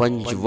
5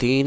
3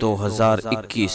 2021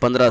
15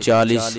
40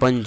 5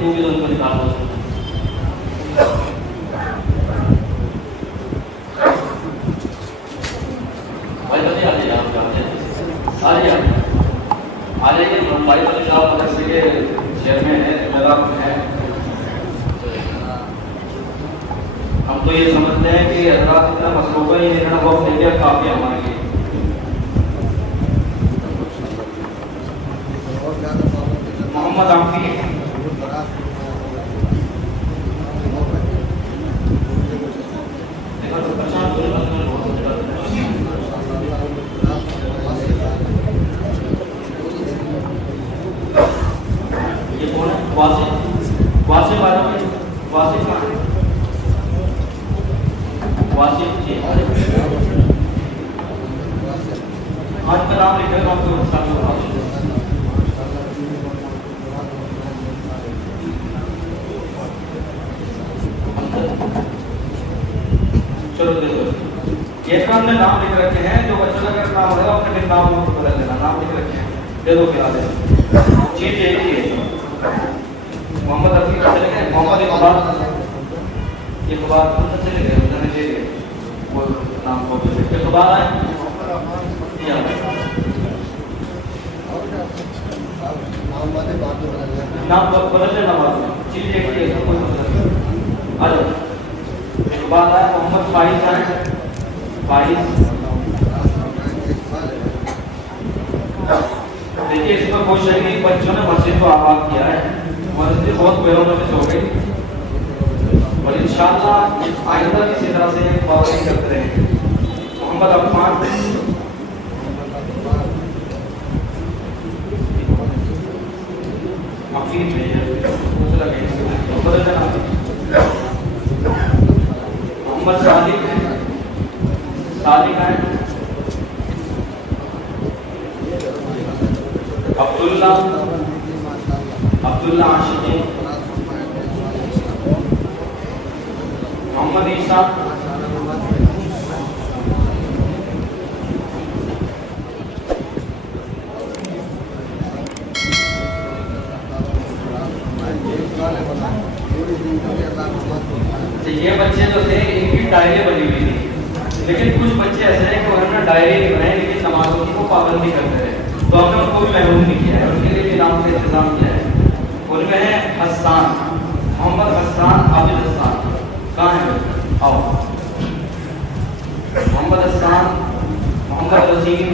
खूबी तो उनको निकाल दो। भाई बताइए, आ जाइए, आ जाइए, आ जाइए। भाई बताइए, आप मदरसे के चेयरमैन हैं, जिम्मेदार हैं। हम तो ये समझते हैं कि हजरात इतना मसरूफ़ है, ये देखना वक्त दे दिया काफ़ी हमारे लिए। मोहम्मद आफी, ये कौन है? वासिफ, वासिफ वालों में वासिफ कहाँ है? वासिफ जी, आज का नाम लिख रहा हूँ आपको। चलो देखो, ये तो हमने नाम लिख रखे हैं, जो बच्चों का अगर नाम होगा अपने फिर नाम को बदल देना, नाम लिख रखे हैं, दे दो क्या दे। चीज एक ही है, मोहम्मद रफी चले गए, मोहम्मद इकबाल चले गए, उन्होंने दे दिया वो नाम को, इकबाल आए नाम बदल देना बाद में, चीज एक ही है, कोई मतलब नहीं। आ जाओ, इकबाल आए, मोहम्मद फाइज आए, फाइज। देखिए इसमें खुश है कि बच्चों ने मस्जिद को आबाद किया है, मस्जिद बहुत बेरों से हो गई, और इंशाअल्लाह आइंदा इसी तरह से पाबंदी करते रहेंगे। मोहम्मद अफमान, हफीज मोहम्मद सादिक, सादिक है, अब्दुल्ला, अब्दुल्ला आशिकी, मोहम्मद ईसा, ये बच्चे जो थे इनकी डायरी बनी हुई थी, लेकिन कुछ बच्चे ऐसे हैं कि उन्होंने डायरी नहीं बनाई, लेकिन नमाजों की वो पाबंदी करते रहे, तो हमने उनको भी महरूम नहीं किया है, उनके लिए भी नाम का इंतजाम किया है। उनमें है हसन, मोहम्मद हसन, आबिद हसन, कहाँ है? आओ, मोहम्मद हसन, मोहम्मद वसीम,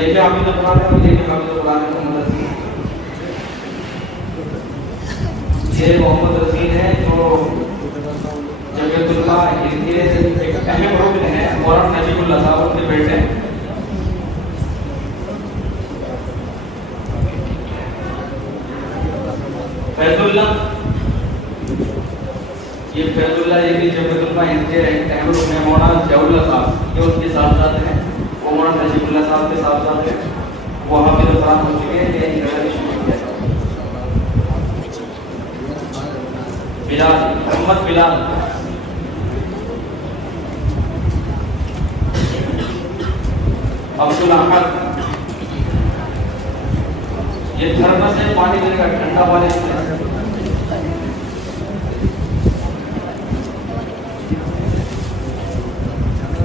ये भी हाफिज़ कुरान है, ये भी हाफिज़ कुरान है। ये मोहम्मद रसीद है जो जमीयतुल्लाह इनके एक अहम रुकन है, और नजीबुल्लाह साहब उनके बेटे हैं। फैजुल्लाह, ये फैजुल्लाह ये भी जमीयतुल्लाह इनके अहम रुकन है। मौलाना जौला साहब ये उनके साथ साथ हैं, वो मौलाना नजीबुल्लाह साहब के साथ साथ हैं, वो हाफिज़ कुरान हो चुके हैं। ये इंग्लिश शुरू किया बिलाल, मोहम्मद बिलाल, अब्दुल अहमद, ये थर्मस से पानी देने का ठंडा वाले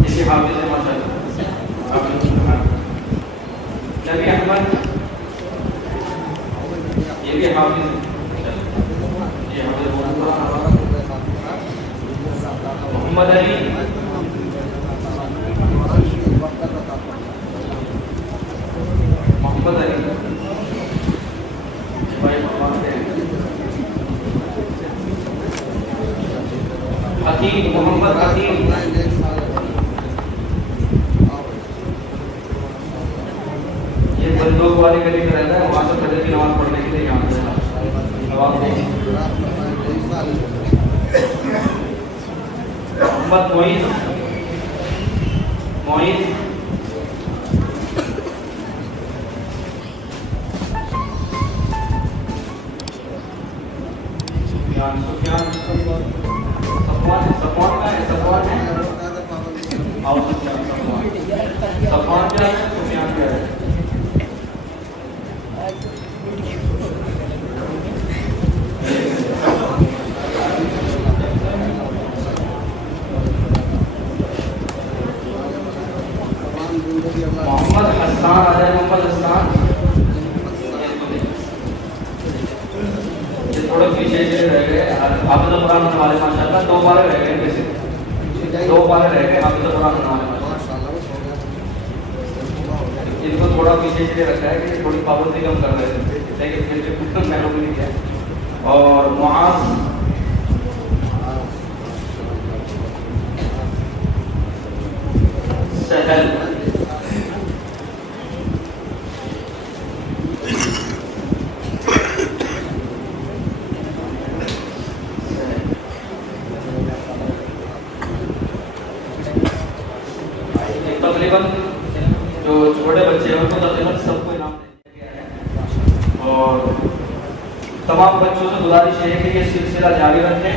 इसके हाफिज़ है माशाअल्लाह। नबी अहमद ये भी हाफिज़, ये हाफिज़ मोहम्मद अली, मोहम्मद अली भाई हकीम, मोहम्मद हकीम, बंदूक वाले गली में रहता है, वहाँ से फजर की नमाज पढ़ने के लिए यहाँ मोहम्मद मोइज, मोइज, सुफियान सुफियान सफवान सफवान का है सफवान है और सुफियान सफवान सफवान क्या है सुफियान क्या है मोहम्मद हसन आ जाए मोहम्मद हसन ये थोड़ा पीछे रह गए हाफिज़ कुरान वाले माशाल्लाह 2 बार रह गए वैसे 2 बार रह गए हाफिज़ कुरान वाले इनको थोड़ा पीछे से रखा है कि थोड़ी पाबंदी कम कर रहे थे लेकिन फिर भी मैंने भी नहीं किया और मुआज़ सहल जो छोटे बच्चे हैं उनको तकरीबन सबको इनाम दिया है और तमाम बच्चों से गुजारिश है कि ये सिलसिला जारी रखें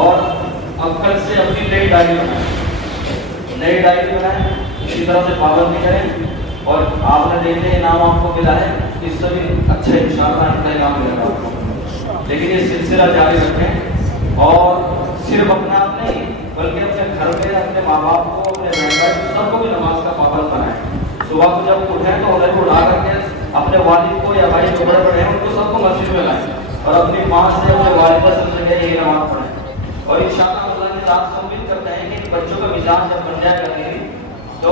और अब कल से अपनी नई डायरी बनाएं इसी तरह से पाबंदी करें और आपने देखते इनाम आपको मिला है इससे भी अच्छा इंशाअल्लाह इनाम मिलेगा आपको लेकिन ये सिलसिला जारी रखें और सिर्फ अपना आप नहीं बल्कि अपने घर में अपने माँ बाप को अपने बहन सबको भी नमाज का पाबंद बनाएं सुबह को जब उठें तो उन्हें उठा करके अपने वालिद को या भाई जो बड़े बड़े हैं उनको सबको मस्जिद में लाएं और अपनी माँ से अपने वालिदा से यही नमाज पढ़ें और इंशाअल्लाह अल्लाह की ज़ात से उम्मीद करते हैं कि बच्चों का मिजाज जब बन जाए करेंगे तो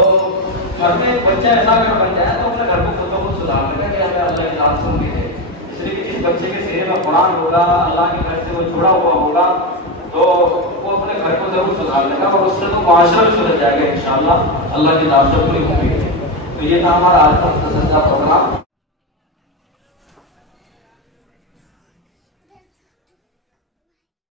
घर में बच्चा ऐसा अगर बन जाए तो अपने घर को खुद को सुधार लेगा कि हमें अल्लाह की ज़ात से उम्मीद है इसलिए कि जिस बच्चे के सीने में कुरान होगा अल्लाह के घर से वो जुड़ा हुआ होगा तो वो अपने घर को जरूर सुधार लेगा और उससे तो माशरा भी सुधर जाएगा इंशाअल्लाह अल्लाह की ज़ात से पूरी उम्मीद है तो ये था हमारा आज का प्रोग्राम।